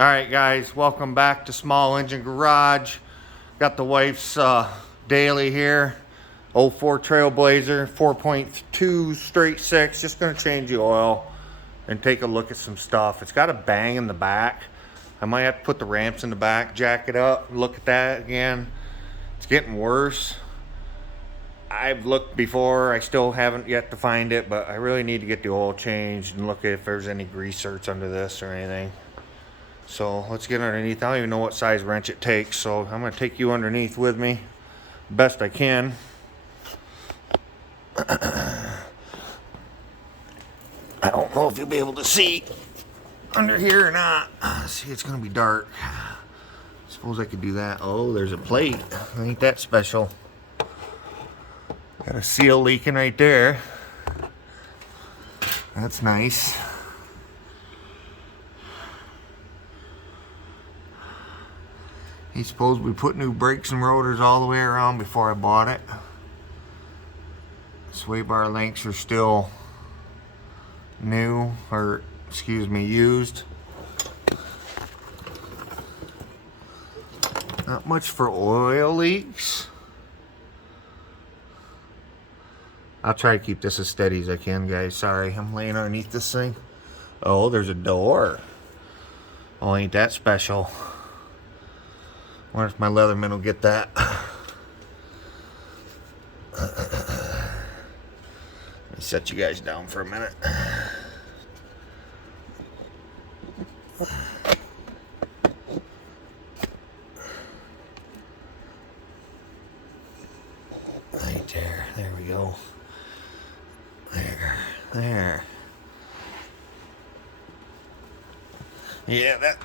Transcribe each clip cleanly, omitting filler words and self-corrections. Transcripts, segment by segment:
Alright guys, welcome back to Small Engine Garage. Got the wife's daily here. 04 Trailblazer, 4.2 straight 6. Just going to change the oil and take a look at some stuff. It's got a bang in the back. I might have to put the ramps in the back, jack it up, look at that again. It's getting worse. I've looked before, I still haven't yet to find it, but I really need to get the oil changed and look at if there's any grease zerks under this or anything. So let's get underneath. I don't even know what size wrench it takes, so I'm going to take you underneath with me best I can. I don't know if you'll be able to see under here or not. See, it's going to be dark. Suppose I could do that. Oh, there's a plate. Ain't that special. Got a seal leaking right there. That's nice. He's supposed to be put new brakes and rotors all the way around before I bought it. Sway bar links are still new, or excuse me, used. Not much for oil leaks. I'll try to keep this as steady as I can, guys. Sorry, I'm laying underneath this thing. Oh, there's a door. Oh, ain't that special. Wonder if my Leatherman will get that. Let me set you guys down for a minute. Right there. There we go. There. Yeah, that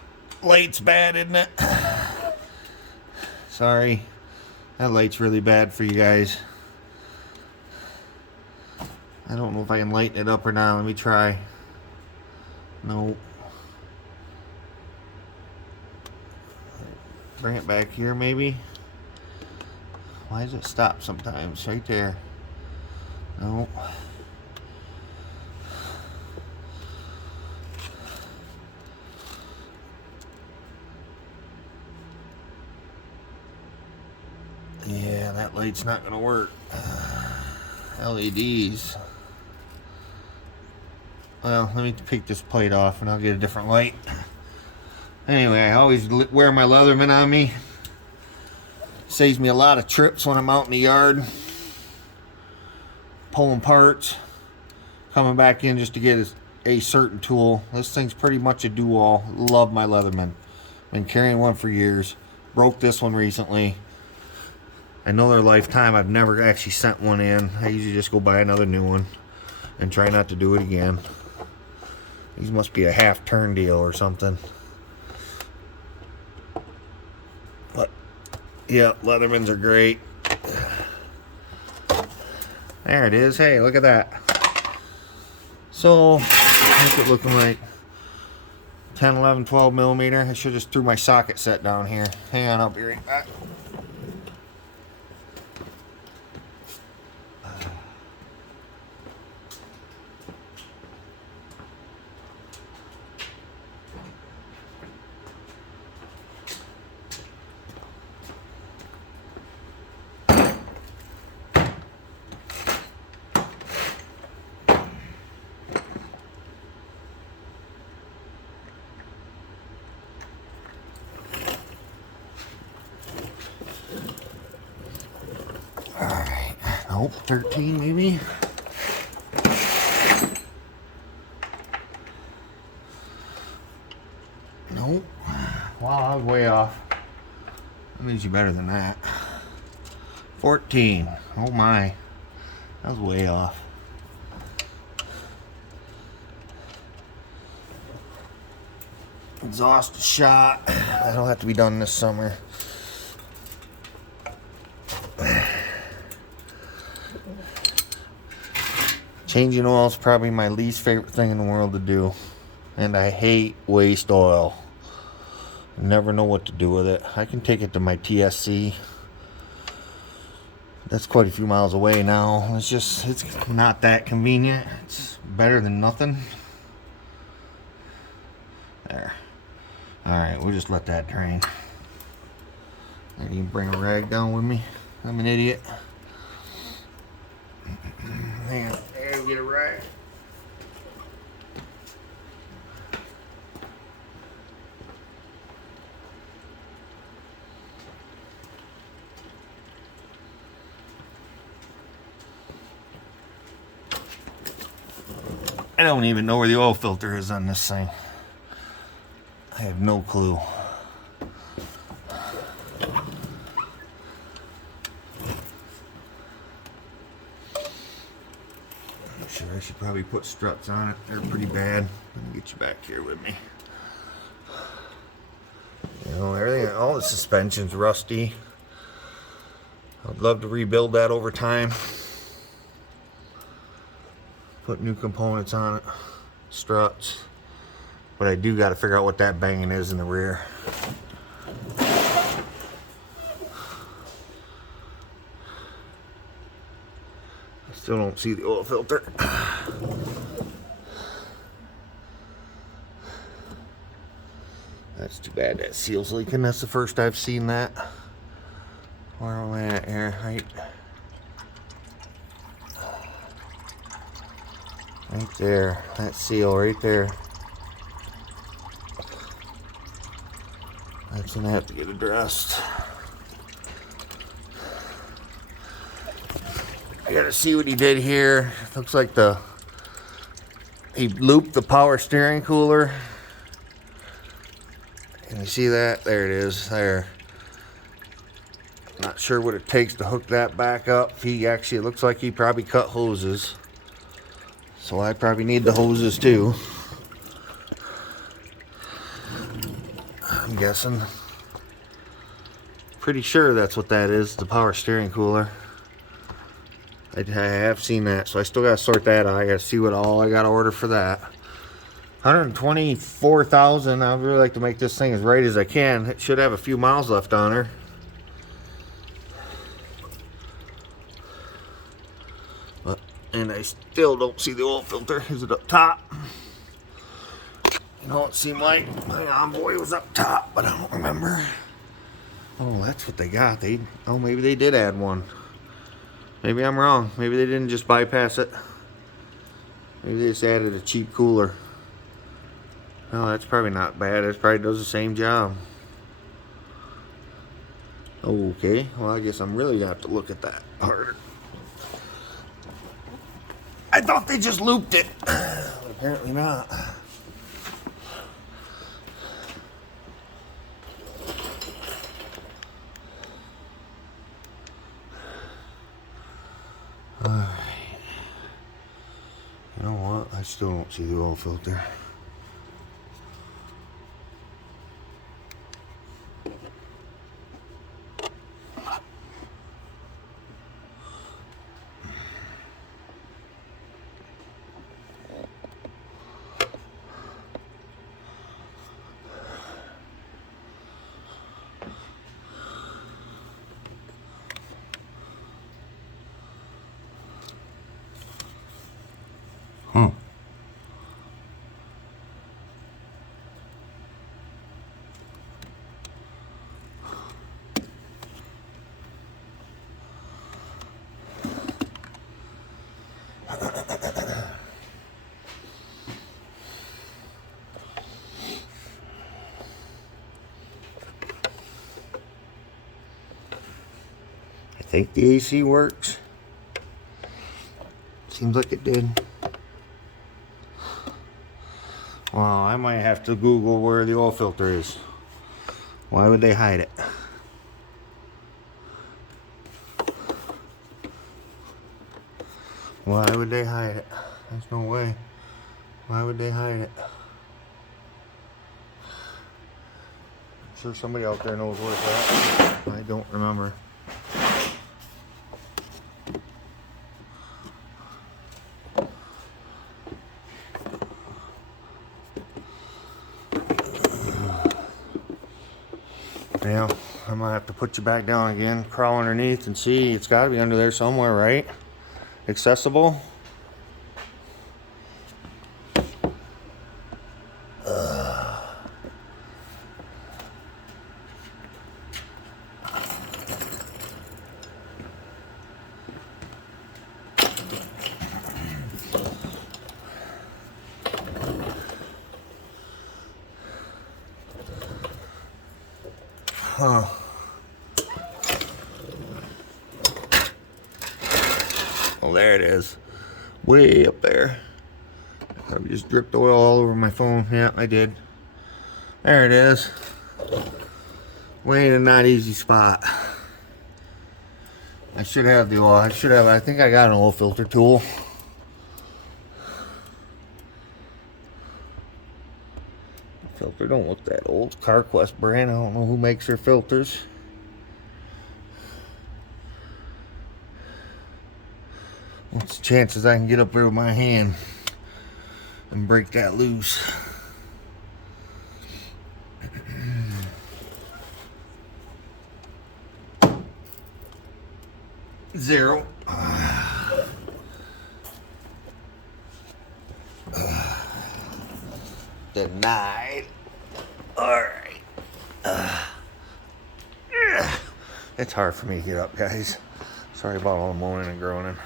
light's bad, isn't it? Sorry, that light's really bad for you guys. I don't know if I can lighten it up or not. Let me try. Nope. Bring it back here, maybe. Why does it stop sometimes? Right there. Nope. Yeah, that light's not gonna work. LEDs. Well, let me take this plate off and I'll get a different light. Anyway, I always wear my Leatherman on me. Saves me a lot of trips when I'm out in the yard. Pulling parts. Coming back in just to get a certain tool. This thing's pretty much a do-all. Love my Leatherman. Been carrying one for years. Broke this one recently. I know their lifetime. I've never actually sent one in. I usually just go buy another new one and try not to do it again. These must be a half-turn deal or something. But yeah, Leathermans are great. There it is. Hey, look at that. So, what's it looking like? 10, 11, 12 millimeter. I should just threw my socket set down here. Hang on, I'll be right back. Nope, 13 maybe. Nope. Wow, I was way off. That means you better than that. 14. Oh my. That was way off. Exhaust shot. That'll have to be done this summer. Changing oil is probably my least favorite thing in the world to do. And I hate waste oil. Never know what to do with it. I can take it to my TSC. That's quite a few miles away now. It's not that convenient. It's better than nothing. There. Alright, we'll just let that drain. I didn't even bring a rag down with me. I'm an idiot. Hang on, I gotta get a rag. I don't even know where the oil filter is on this thing. I have no clue. I'm sure I should probably put struts on it. They're pretty bad. Let me get you back here with me. You know, everything, all the suspension's rusty. I'd love to rebuild that over time. Put new components on it, struts. But I do got to figure out what that banging is in the rear. I still don't see the oil filter. That's too bad that seal's leaking. That's the first I've seen that. Where am I at here? Right there. That seal right there. That's gonna have to get addressed. I gotta see what he did here. Looks like he looped the power steering cooler. Can you see that? There it is, there. Not sure what it takes to hook that back up. It looks like he probably cut hoses. So I probably need the hoses too. I'm guessing. Pretty sure that's what that is, the power steering cooler. I have seen that, so I still gotta sort that out. I gotta see what all I gotta order for that. 124,000. I'd really like to make this thing as right as I can. It should have a few miles left on her. And I still don't see the oil filter. Is it up top? You know, it seemed like my envoy was up top, but I don't remember. Oh, that's what they got. Maybe they did add one. Maybe I'm wrong. Maybe they didn't just bypass it. Maybe they just added a cheap cooler. No, that's probably not bad. It probably does the same job. Okay, well, I guess I'm really gonna have to look at that harder. I thought they just looped it, but apparently not. Alright. You know what? I still don't see the oil filter. I think the AC works. Seems like it did. Well, I might have to Google where the oil filter is. Why would they hide it? Why would they hide it? There's no way. Why would they hide it? I'm sure somebody out there knows where it's at. I don't remember. Yeah, I'm gonna have to put you back down again, crawl underneath and see. It's gotta be under there somewhere, right? Accessible. Oh, there it is. Way up there. I just dripped oil all over my phone. Yeah, I did. There it is. Way in a not easy spot. I should have the oil. I think I got an oil filter tool. Filter don't look that old. CarQuest brand. I don't know who makes their filters. What's the chances I can get up there with my hand and break that loose? Zero. Denied. Alright. It's hard for me to get up, guys. Sorry about all the moaning and groaning.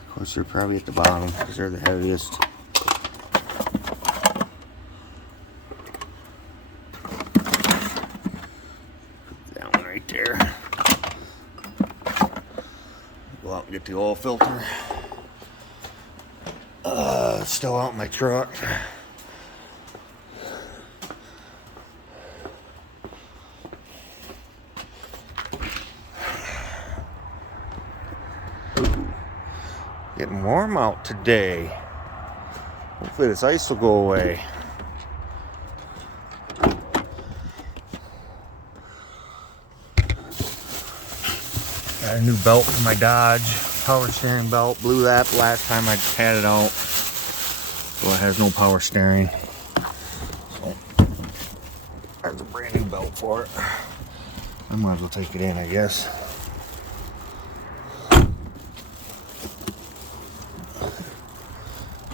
Of course, they're probably at the bottom because they're the heaviest. That one right there. Go out and get the oil filter. It's still out in my truck. Getting warm out today. Hopefully this ice will go away. Got a new belt for my Dodge. Power steering belt. Blew that last time I had it out. So it has no power steering. So there's a brand new belt for it. I might as well take it in, I guess.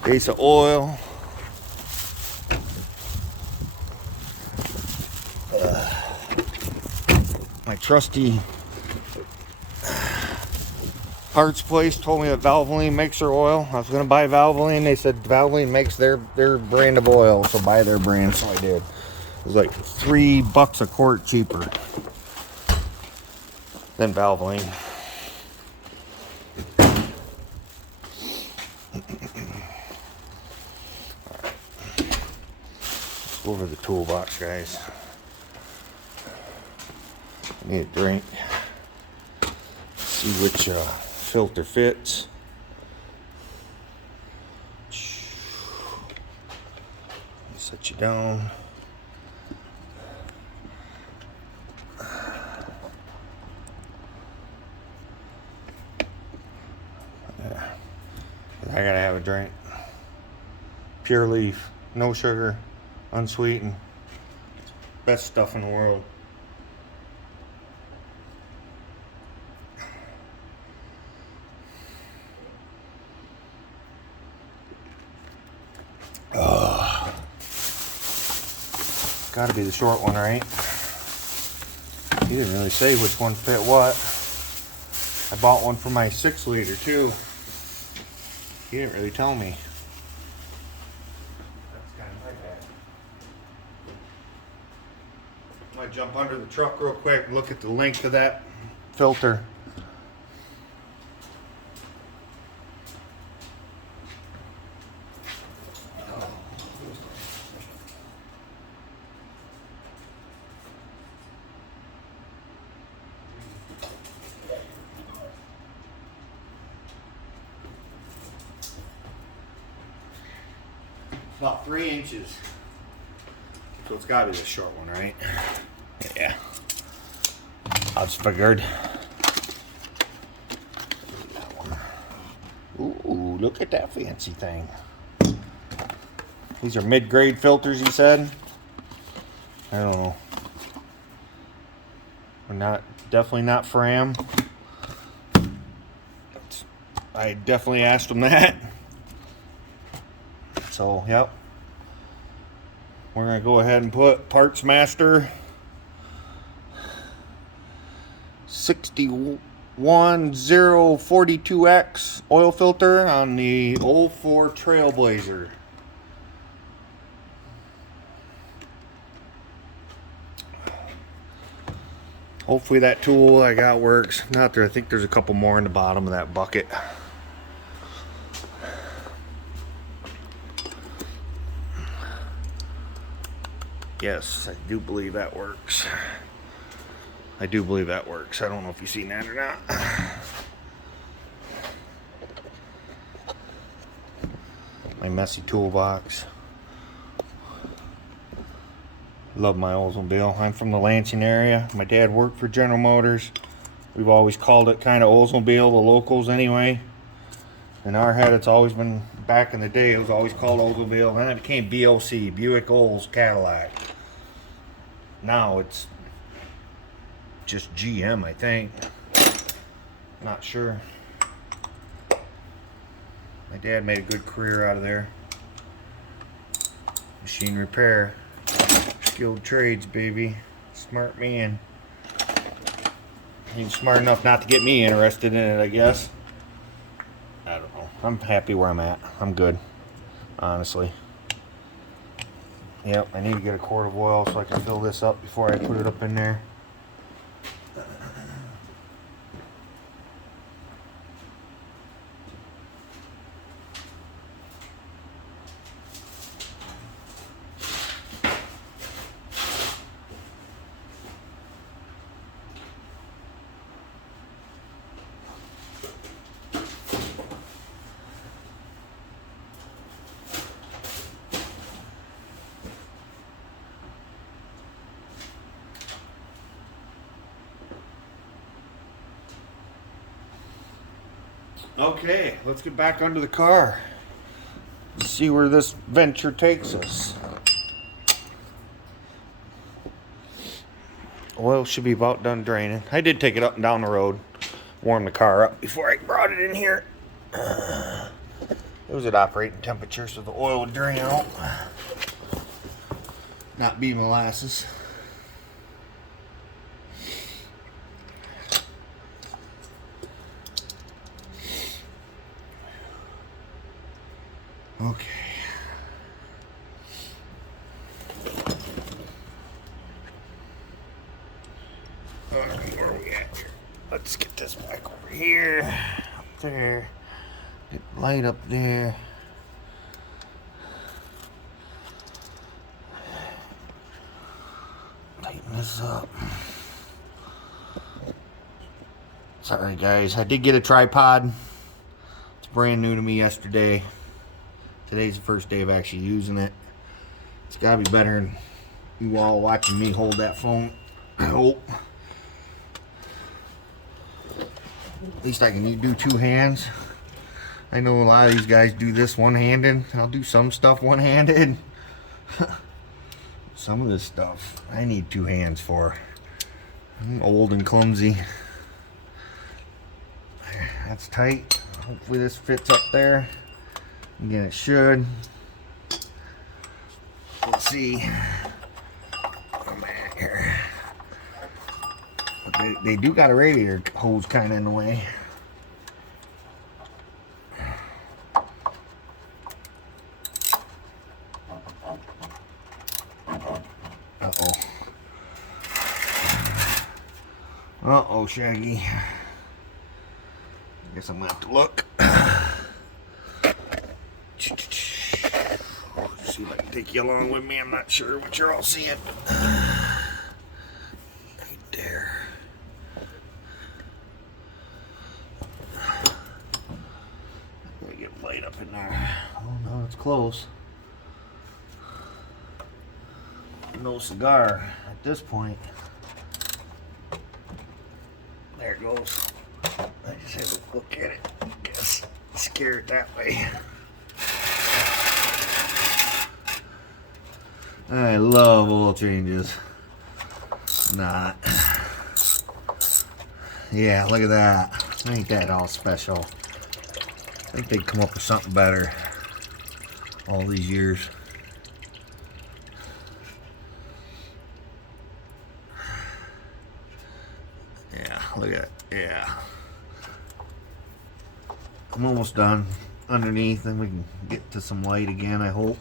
Case of oil. My trusty parts place told me that Valvoline makes their oil. I was going to buy Valvoline. They said Valvoline makes their brand of oil, so buy their brand. So I did. It was like $3 a quart cheaper than Valvoline. Over the toolbox, guys. I need a drink. See which filter fits. Set you down. Yeah. I gotta have a drink. Pure leaf, no sugar. Unsweetened. Best stuff in the world. Gotta be the short one, right? He didn't really say which one fit what. I bought one for my 6-liter too. He didn't really tell me. I might jump under the truck real quick and look at the length of that filter. About 3 inches. So it's gotta be the short one, right? Yeah. I just figured. That one. Ooh, look at that fancy thing. These are mid-grade filters, he said. I don't know. They're definitely not Fram. I definitely asked him that. So, yep. We're going to go ahead and put Parts Master 61042X oil filter on the 04 Trailblazer. Hopefully that tool I got works. Not there. I think there's a couple more in the bottom of that bucket. Yes, I do believe that works. I do believe that works. I don't know if you've seen that or not. My messy toolbox. Love my Oldsmobile. I'm from the Lansing area. My dad worked for General Motors. We've always called it kind of Oldsmobile, the locals anyway. In our head, it's always been, back in the day, it was always called Oldsmobile. Then it became BOC, Buick Olds Cadillac. Now it's just GM, I think. Not sure. My dad made a good career out of there. Machine repair. Skilled trades, baby. Smart man. He's smart enough not to get me interested in it, I guess. I don't know. I'm happy where I'm at. I'm good. Honestly. Yep, I need to get a quart of oil so I can fill this up before I put it up in there. Okay, let's get back under the car. See where this venture takes us. Oil should be about done draining. I did take it up and down the road, warm the car up before I brought it in here. It was at operating temperature, so the oil would drain out. Not be molasses. Okay. Where are we at here? Let's get this back over here. Up there. Get light up there. Tighten this up. Sorry guys, I did get a tripod. It's brand new to me yesterday. Today's the first day of actually using it. It's gotta be better than you all watching me hold that phone. I hope. At least I can do two hands. I know a lot of these guys do this one-handed. I'll do some stuff one-handed. Some of this stuff I need two hands for. I'm old and clumsy. That's tight. Hopefully this fits up there. Again, it should. Let's see. Come at here. But they do got a radiator hose kind of in the way. Uh-oh. Uh-oh, Shaggy. Guess I'm gonna have to look. See if I can take you along with me. I'm not sure what you're all seeing. Right there. Let me get light up in there. Oh no, it's close. No cigar at this point. There it goes. I just had to look at it. I guess scare it that way. I love oil changes. Not. Yeah, look at that. Ain't that all special? I think they'd come up with something better all these years. Yeah, Look at it. Yeah. I'm almost done underneath, then we can get to some light again, I hope.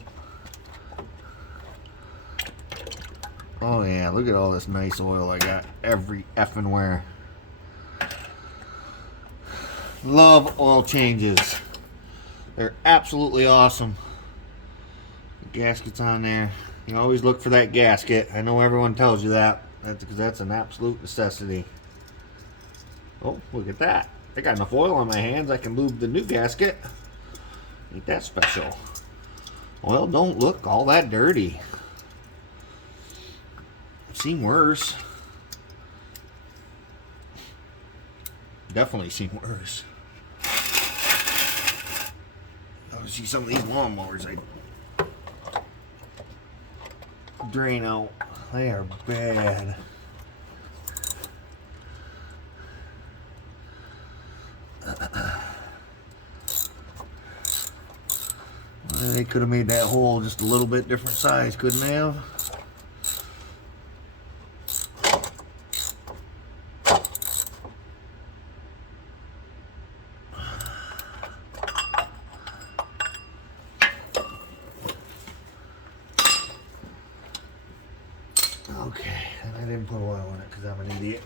Oh yeah, look at all this nice oil I got every effing where. Love oil changes. They're absolutely awesome. The gasket's on there. You always look for that gasket. I know everyone tells you that. That's because that's an absolute necessity. Oh, look at that. I got enough oil on my hands I can lube the new gasket. Ain't that special. Oil don't look all that dirty. I've seen worse. Definitely seen worse. I see some of these lawnmowers I drain out. They are bad. They could have made that hole just a little bit different size, couldn't they have? Okay, and I didn't put oil in it because I'm an idiot.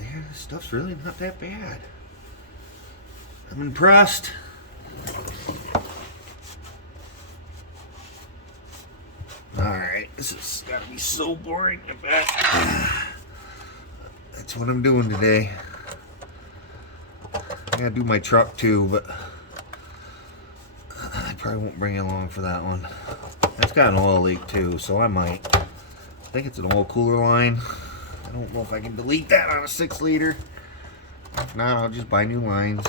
Yeah, this stuff's really not that bad. I'm impressed. Alright, this has got to be so boring. I bet. That's what I'm doing today. I gotta do my truck too, but I probably won't bring you along for that one. That's got an oil leak too, so I might. I think it's an oil cooler line. I don't know if I can delete that on a 6 liter. If not, I'll just buy new lines.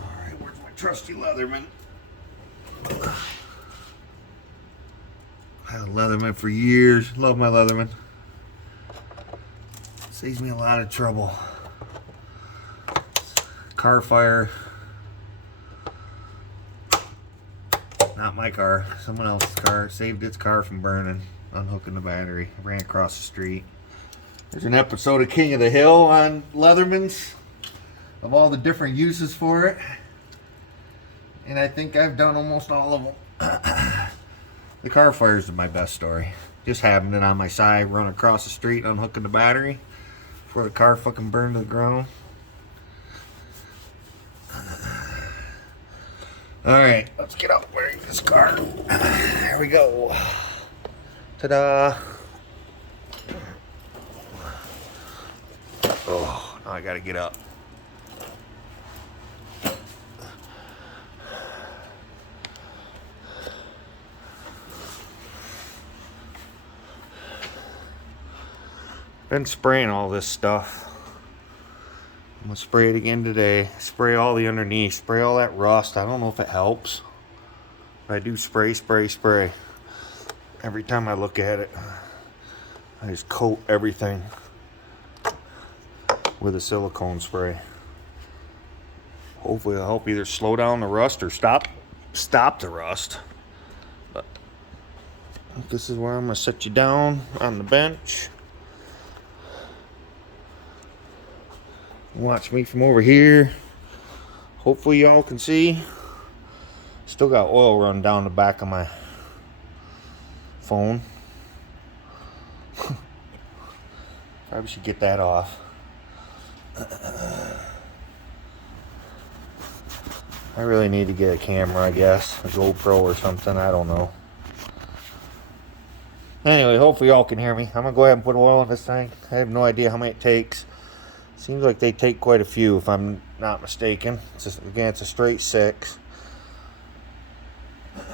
Alright, where's my trusty Leatherman? I had a Leatherman for years. Love my Leatherman. Saves me a lot of trouble. Car fire. Not my car, someone else's car. Saved its car from burning, unhooking the battery. Ran across the street. There's an episode of King of the Hill on Leathermans of all the different uses for it. And I think I've done almost all of them. The car fires is my best story. Just having it on my side, run across the street, unhooking the battery before the car fucking burned to the ground. Alright, let's get out wearing this car. There we go. Ta-da. Oh, now I gotta get up. Been spraying all this stuff. I'm gonna spray it again today. Spray all the underneath. Spray all that rust. I don't know if it helps, but I do spray. Every time I look at it, I just coat everything with a silicone spray. Hopefully it'll help either slow down the rust or stop the rust. But this is where I'm gonna set you down on the bench. Watch me from over here. Hopefully y'all can see. Still got oil running down the back of my phone. Probably should get that off. I really need to get a camera, I guess. A GoPro or something, I don't know. Anyway, hopefully y'all can hear me. I'm gonna go ahead and put oil in this thing. I have no idea how many it takes. Seems like they take quite a few, if I'm not mistaken. It's just, again, it's a straight 6. And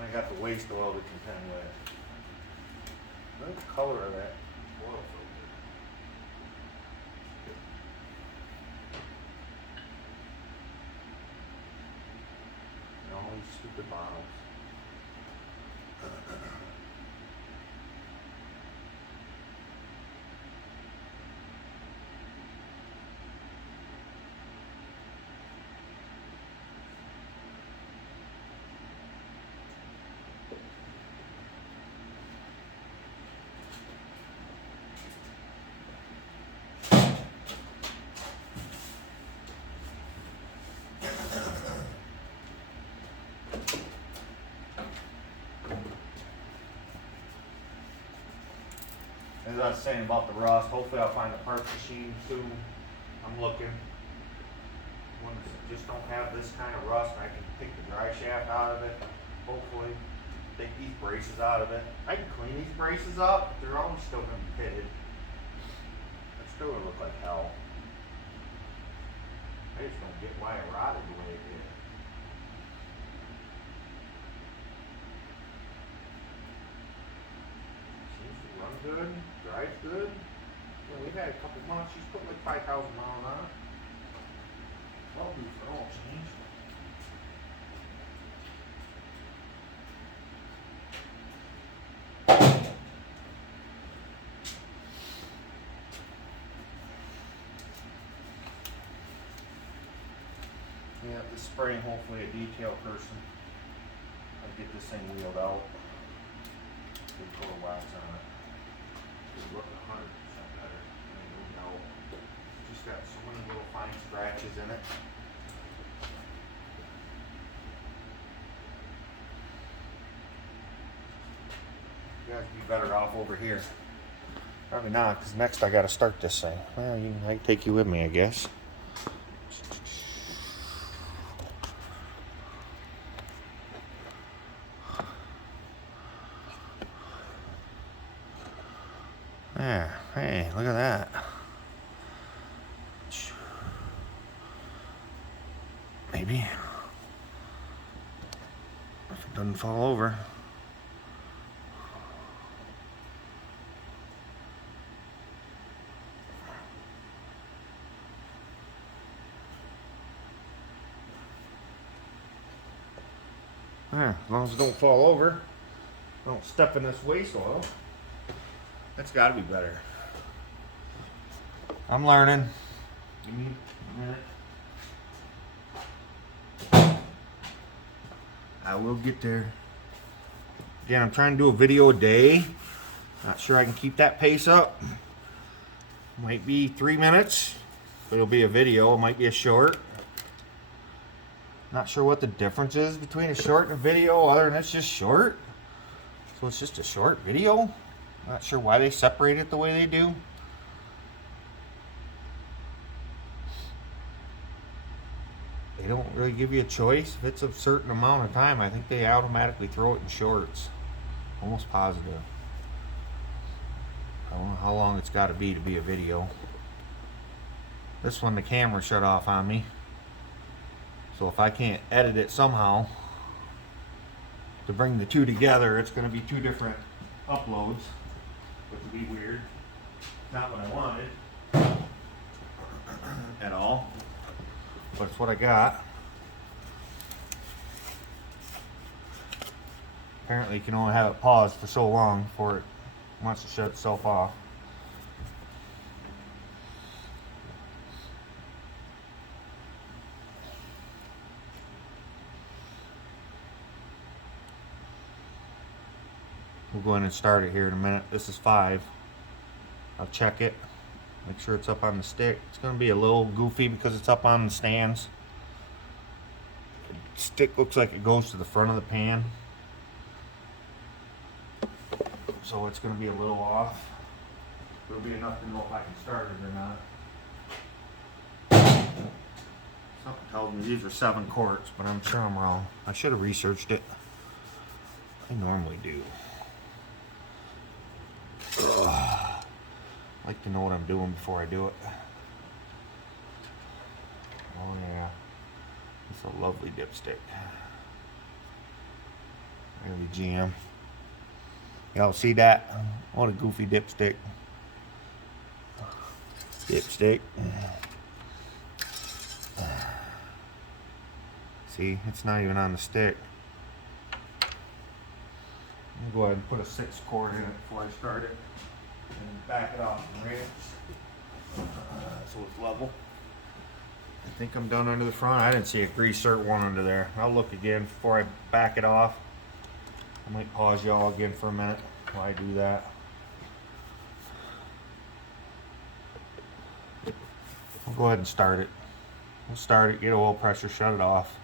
I got the waste oil to contend with. Look at the color of that oil filter. Good models. As I was saying about the rust, hopefully I'll find a parts machine soon. I'm looking. Ones that just don't have this kind of rust, and I can take the dry shaft out of it. Hopefully, take these braces out of it. I can clean these braces up, but they're always still going to be pitted. They're still going to look like hell. I just don't get why it rotted the way it did. Seems to run good, drives good. Yeah, we've had a couple months. She's put like 5,000 miles on it. That'll do for all change. Yeah, this spraying hopefully a detail person. I'll get this thing wheeled out. Good coat of wax on it. It's looking 100% better. I mean, no. Just got so many little fine scratches in it. You guys be better off over here. Probably not, because next I got to start this thing. Well, I can take you with me, I guess. Yeah, hey, look at that. Maybe. If it doesn't fall over. There, as long as it don't fall over. Don't step in this waste oil. That's got to be better. I'm learning. Give me a minute. I will get there. Again, I'm trying to do a video a day. Not sure I can keep that pace up. Might be 3 minutes. It'll be a video. It might be a short. Not sure what the difference is between a short and a video other than it's just short. So it's just a short video. Not sure why they separate it the way they do. They don't really give you a choice. If it's a certain amount of time, I think they automatically throw it in shorts. Almost positive. I don't know how long it's got to be a video. This one, the camera shut off on me. So if I can't edit it somehow to bring the two together, it's going to be two different uploads, which would be weird. Not what I wanted at all, but it's what I got. Apparently you can only have it paused for so long before it wants to shut itself off. We'll go in and start it here in a minute. This is 5. I'll check it. Make sure it's up on the stick. It's going to be a little goofy because it's up on the stands. The stick looks like it goes to the front of the pan. So it's going to be a little off. It'll be enough to know if I can start it or not. Something tells me these are 7 quarts, but I'm sure I'm wrong. I should have researched it. I normally do. Ugh. I like to know what I'm doing before I do it. Oh yeah, it's a lovely dipstick. Really GM. Y'all see that? What a goofy dipstick. Dipstick. See, it's not even on the stick. I'll go ahead and put a 6 cord in it before I start it and back it off and rinse so it's level. I think I'm done under the front. I didn't see a grease cert one under there. I'll look again before I back it off. I might pause y'all again for a minute while I do that. I'll go ahead and start it. We'll start it, get oil pressure, shut it off.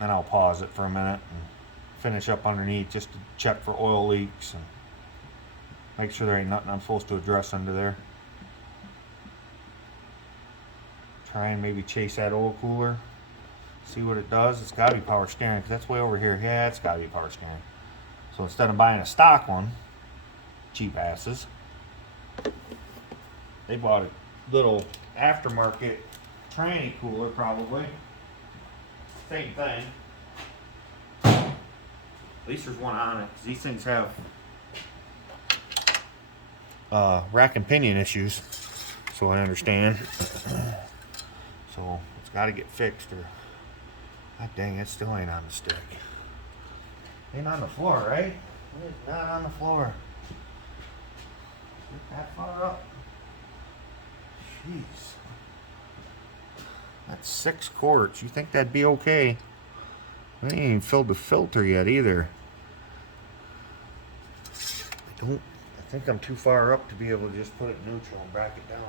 Then I'll pause it for a minute and finish up underneath just to check for oil leaks and make sure there ain't nothing I'm supposed to address under there. Try and maybe chase that oil cooler, see what it does. It's got to be power steering because that's way over here. Yeah, it's got to be power steering. So instead of buying a stock one, cheap asses, they bought a little aftermarket tranny cooler probably. Same thing. At least there's one on it. These things have rack and pinion issues, so I understand. So it's got to get fixed, or god dang, it still ain't on the stick. Ain't on the floor, right? It's not on the floor. Get that far up. Jeez. That's 6 quarts. You think that'd be okay? I ain't even filled the filter yet either. I think I'm too far up to be able to just put it neutral and back it down.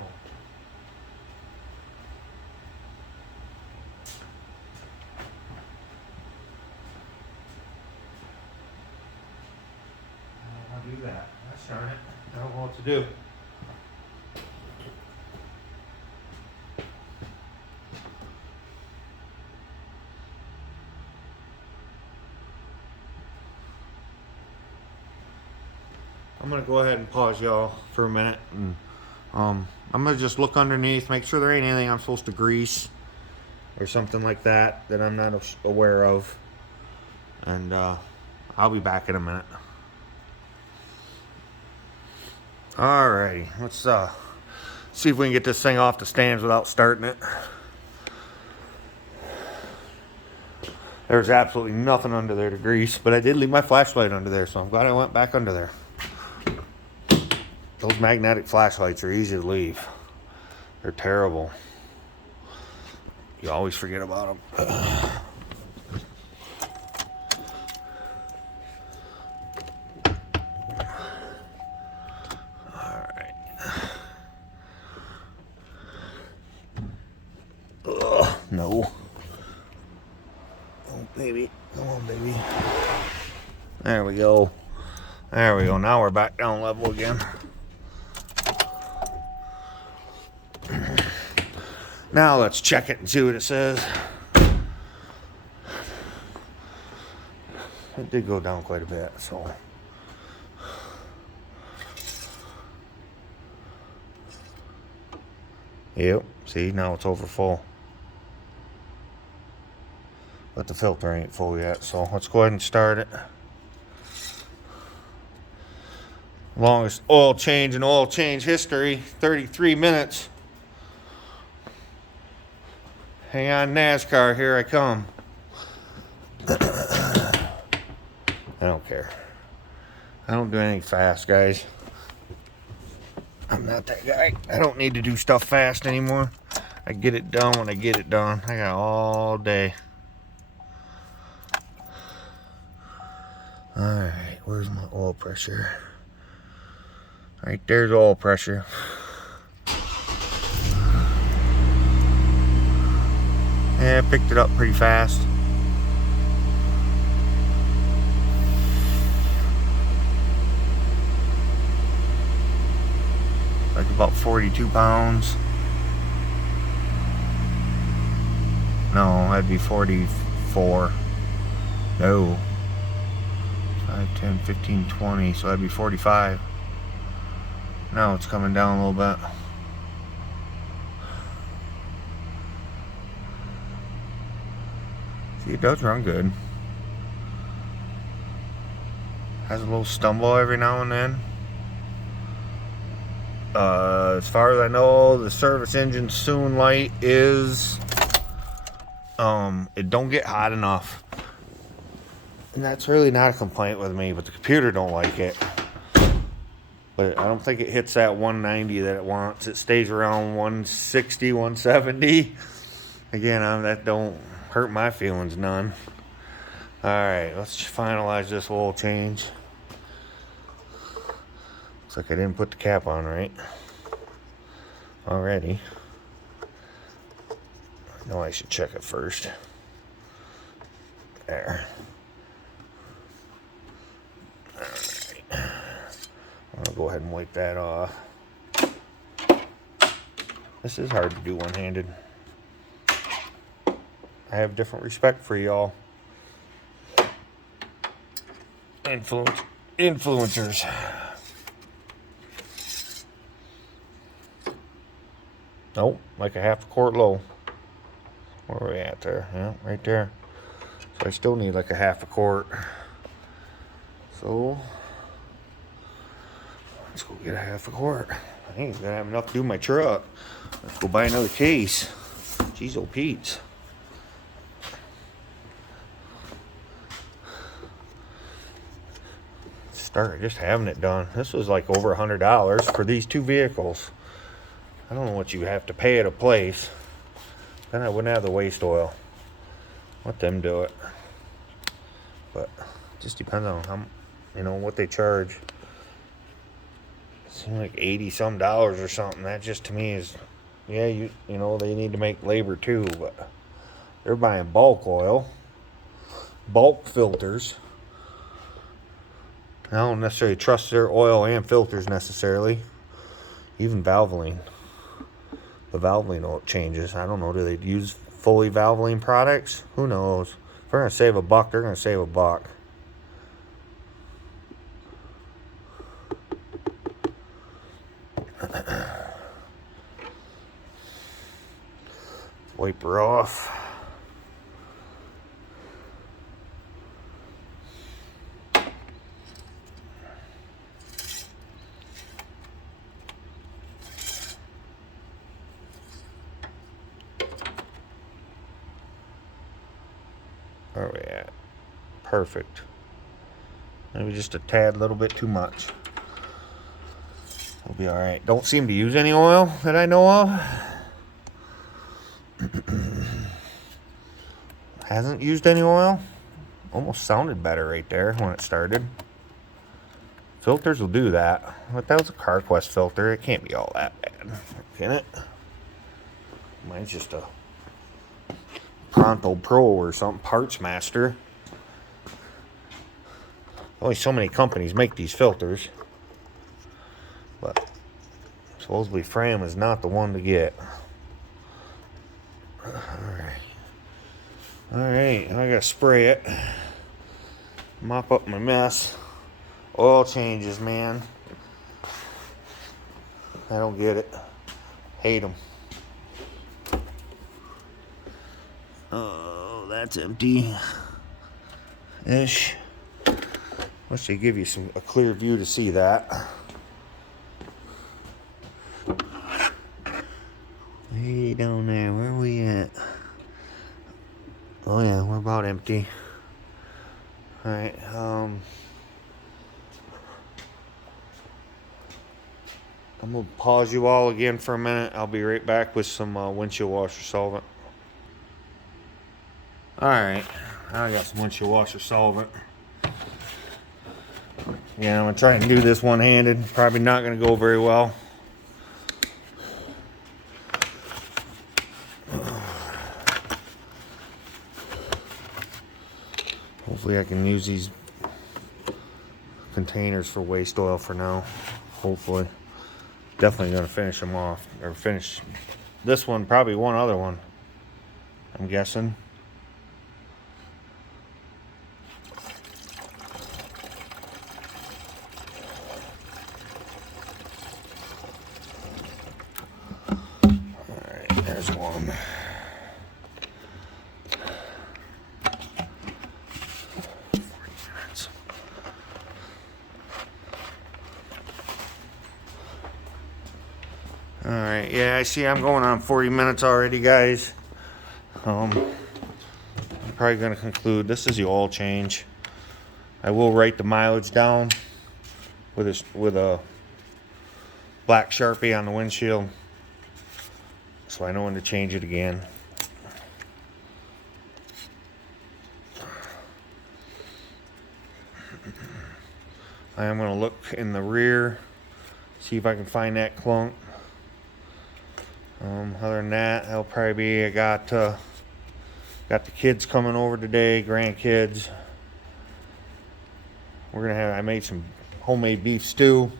I'll do that. That's darn it. I don't know what to do. I'm gonna go ahead and pause y'all for a minute, and I'm gonna just look underneath, make sure there ain't anything I'm supposed to grease or something like that I'm not aware of, and I'll be back in a minute. Alrighty, let's see if we can get this thing off the stands without starting it. There's absolutely nothing under there to grease, but I did leave my flashlight under there, so I'm glad I went back under there. Those magnetic flashlights are easy to leave. They're terrible. You always forget about them. Alright. No. Oh, baby. Come on, baby. There we go. There we go. Now we're back down level again. Now let's check it and see what it says. It did go down quite a bit, so. Yep, see, now it's over full. But the filter ain't full yet, so let's go ahead and start it. Longest oil change in oil change history, 33 minutes. Hang on, NASCAR, here I come. I don't care. I don't do anything fast, guys. I'm not that guy. I don't need to do stuff fast anymore. I get it done when I get it done. I got all day. Alright, where's my oil pressure? Right there's oil pressure. Yeah, I picked it up pretty fast. Like about 42 pounds. No, that'd be 44. No. 5, 10, 15, 20. So that'd be 45. Now it's coming down a little bit. See, it does run good. Has a little stumble every now and then. As far as I know, the service engine soon light is it don't get hot enough. And that's really not a complaint with me, but the computer don't like it. But I don't think it hits that 190 that it wants. It stays around 160, 170. Again, that don't hurt my feelings none. Alright, let's finalize this oil change. Looks like I didn't put the cap on right already. I know I should check it first. There. Alright. I'll go ahead and wipe that off. This is hard to do one-handed. I have different respect for y'all. Influencers. Nope, like a half a quart low. Where are we at there? Yeah, right there. So I still need like a half a quart. So let's go get a half a quart. I ain't gonna have enough to do my truck. Let's go buy another case. Jeez, oh Pete's. Start just having it done. This was like over $100 for these two vehicles. I don't know what you have to pay at a place. Then I wouldn't have the waste oil. Let them do it. But it just depends on how, what they charge. It seems like $80 some or something. That just to me is, yeah, you know they need to make labor too, but they're buying bulk oil, bulk filters. I don't necessarily trust their oil and filters necessarily. Even Valvoline. The Valvoline oil changes. I don't know. Do they use fully Valvoline products? Who knows? If they're going to save a buck, they're going to save a buck. Wipe her off. Where are we at? Perfect. Maybe just a tad little bit too much. We'll be alright. Don't seem to use any oil that I know of. Hasn't used any oil. Almost sounded better right there when it started. Filters will do that. But that was a CarQuest filter. It can't be all that bad, can it? Mine's just a Pronto Pro or something, Parts Master. Only so many companies make these filters. But supposedly Fram is not the one to get. Alright, I gotta spray it. Mop up my mess. Oil changes, man. I don't get it. Hate them. Oh, that's empty. Ish. Wish they give you a clear view to see that. Hey, down there, where are we at? Oh yeah, we're about empty. Alright, I'm gonna pause you all again for a minute. I'll be right back with some windshield washer solvent. Alright, I got some windshield washer solvent. Yeah, I'm gonna try and do this one-handed. Probably not gonna go very well. Hopefully I can use these containers for waste oil for now. Hopefully. Definitely gonna finish them off. Or finish this one, probably one other one, I'm guessing. Alright, there's one. Alright, yeah, I see I'm going on 40 minutes already, guys. I'm probably going to conclude. This is the oil change. I will write the mileage down with a black Sharpie on the windshield, so I know when to change it again. I am going to look in the rear, see if I can find that clunk. Other than that, that'll probably be, I got the kids coming over today, grandkids. We're gonna have, I made some homemade beef stew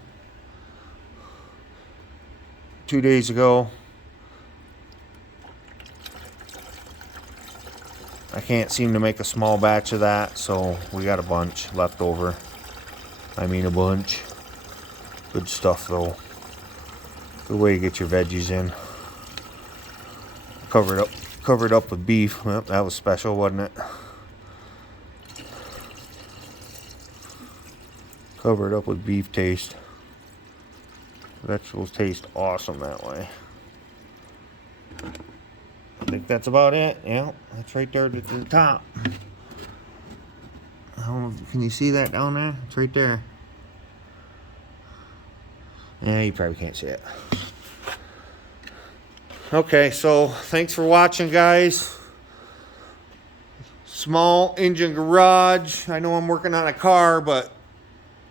2 days ago. I can't seem to make a small batch of that, so we got a bunch left over. I mean a bunch. Good stuff though. Good way to get your veggies in. Covered up with beef. Well, that was special, wasn't it? Covered up with beef taste. Vegetables taste awesome that way. I think that's about it. Yeah, that's right there at the top. I don't know, can you see that down there? It's right there. Yeah, you probably can't see it. Okay, so thanks for watching, guys. Small engine garage. I know I'm working on a car, but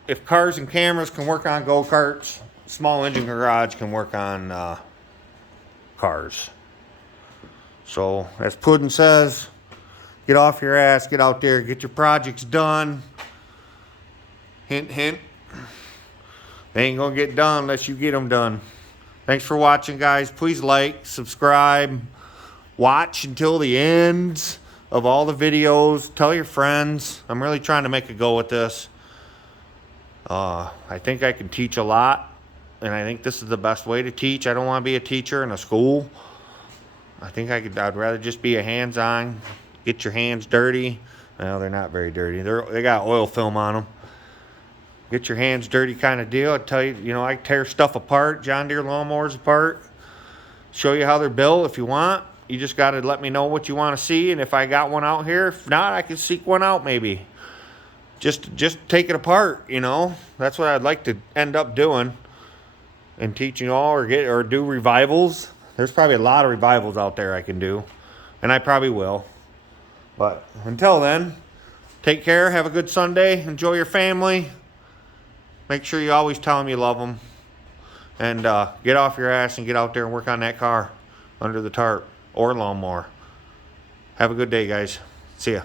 if cars and cameras can work on go-karts, small engine garage can work on cars. So, as Puddin says, get off your ass, get out there, get your projects done. Hint, hint. They ain't gonna get done unless you get them done. Thanks for watching, guys. Please like, subscribe, watch until the ends of all the videos. Tell your friends. I'm really trying to make a go with this. I think I can teach a lot, and I think this is the best way to teach. I don't want to be a teacher in a school. I think I'd rather just be a hands-on, get your hands dirty. Well, they're not very dirty. They got oil film on them. Get your hands dirty kind of deal. I tell you, you know, I tear stuff apart, John Deere lawnmowers apart. Show you how they're built if you want. You just got to let me know what you want to see, and if I got one out here. If not, I can seek one out maybe. Just take it apart, you know. That's what I'd like to end up doing, and teaching all or do revivals. There's probably a lot of revivals out there I can do, and I probably will. But until then, take care. Have a good Sunday. Enjoy your family. Make sure you always tell them you love them. And get off your ass and get out there and work on that car under the tarp or lawnmower. Have a good day, guys. See ya.